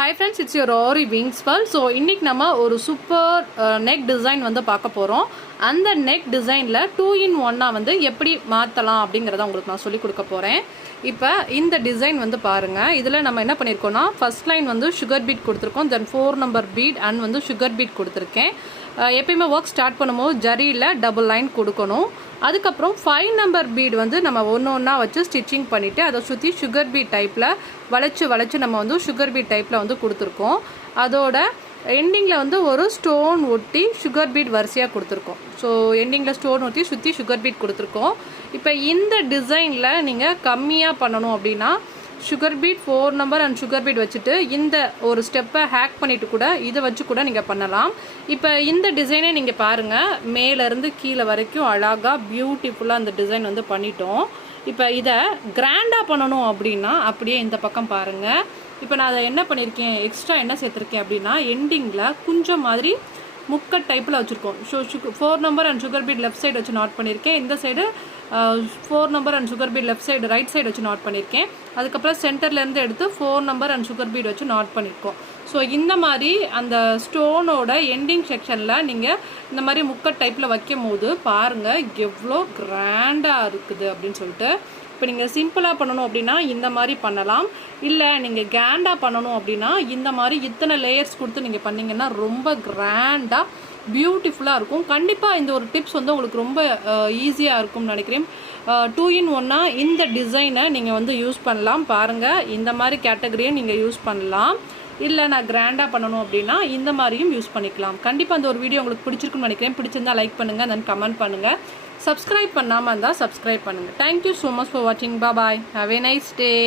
Hi friends, it's your Aariwingsworld. So இன்னைக்கு நம்ம ஒரு சூப்பர் நெக் டிசைன் வந்து பார்க்க போறோம். அந்த நெக் டிசைன்ல 2-in-1 வந்து எப்படி மாத்தலாம் அப்படிங்கறத உங்களுக்கு நான் சொல்லி கொடுக்க போறேன். இப்போ இந்த டிசைன் வந்து பாருங்க. இதுல நம்ம என்ன பண்ணிருக்கோம்னா ஃபர்ஸ்ட் லைன் வந்து sugar bead கொடுத்திருக்கோம். Then 4 number bead and வந்து sugar bead கொடுத்திருக்கேன். எப்பயுமே ஒர்க் ஸ்டார்ட் பண்ணும்போது ஜரியில டபுள் லைன் கொடுக்கணும். அதுக்கப்புறம் 5 நம்பர் பீட் வந்து நம்ம ஒன்றா வச்சு ஸ்டிச்சிங் பண்ணிவிட்டு அதை சுற்றி சுகர் பீட் டைப்பில் வளைச்சு நம்ம வந்து சுகர் பீட் டைப்பில் வந்து கொடுத்துருக்கோம். அதோட எண்டிங்கில் வந்து ஒரு ஸ்டோன் ஒட்டி சுகர் பீட் வரிசையாக கொடுத்துருக்கோம். ஸோ எண்டிங்கில் ஸ்டோன் ஒட்டி சுற்றி சுகர் பீட் கொடுத்துருக்கோம். இப்போ இந்த டிசைனில் நீங்கள் கம்மியாக பண்ணணும் அப்படின்னா sugar beat 4 number and sugar beat வச்சுட்டு இந்த ஒரு ஸ்டெப்பை ஹேக் பண்ணிவிட்டு கூட இதை வச்சு கூட நீங்கள் பண்ணலாம். இப்போ இந்த டிசைனே நீங்கள் பாருங்கள், மேலேருந்து கீழே வரைக்கும் அழகாக பியூட்டிஃபுல்லாக அந்த டிசைன் வந்து பண்ணிட்டோம். இப்போ இதை கிராண்டாக பண்ணணும் அப்படின்னா அப்படியே இந்த பக்கம் பாருங்கள். இப்போ நான் அதை என்ன பண்ணியிருக்கேன், எக்ஸ்ட்ரா என்ன சேர்த்துருக்கேன் அப்படின்னா எண்டிங்கில் கொஞ்சம் மாதிரி முக்கட் டைப்பில் வச்சுருக்கோம். 4 number and sugar beat left side வச்சு நாட் பண்ணியிருக்கேன். இந்த side 4 number and sugar beat left side right side வச்சு நாட் பண்ணியிருக்கேன். அதுக்கப்புறம் சென்டர்லேருந்து எடுத்து 4 நம்பர் அண்ட் சுகர் பீட் வச்சு நாட் பண்ணியிருக்கோம். ஸோ இந்த மாதிரி அந்த ஸ்டோனோட எண்டிங் செக்ஷனில் நீங்கள் இந்த மாதிரி முக்கட் டைப்பில் வைக்கும் போது பாருங்கள் எவ்வளோ கிராண்டாக இருக்குது அப்படின்னு சொல்லிட்டு. இப்போ நீங்கள் சிம்பிளாக பண்ணணும் அப்படின்னா இந்த மாதிரி பண்ணலாம். இல்லை நீங்கள் கிராண்டாக பண்ணணும் அப்படின்னா இந்த மாதிரி இத்தனை லேயர்ஸ் கொடுத்து நீங்கள் பண்ணிங்கன்னா ரொம்ப கிராண்டாக பியூட்டிஃபுல்லாக இருக்கும். கண்டிப்பாக இந்த ஒரு டிப்ஸ் வந்து உங்களுக்கு ரொம்ப ஈஸியாக இருக்கும்னு நினைக்கிறேன். 2-in-1 இந்த டிசைனை நீங்கள் வந்து யூஸ் பண்ணலாம். பாருங்கள், இந்த மாதிரி கேட்டகரியை நீங்கள் யூஸ் பண்ணலாம். இல்லை நான் கிராண்டாக பண்ணணும் அப்படின்னா இந்த மாதிரியும் யூஸ் பண்ணிக்கலாம். கண்டிப்பாக அந்த ஒரு வீடியோ உங்களுக்கு பிடிச்சிருக்குன்னு நினைக்கிறேன். பிடிச்சிருந்தா லைக் பண்ணுங்கள், தென் கமெண்ட் பண்ணுங்கள். சப்ஸ்கிரைப் பண்ணாமல் இருந்தால் சப்ஸ்கிரைப் பண்ணுங்கள். தேங்க்யூ ஸோ மச் ஃபார் வாட்சிங். Bye. Have a nice day.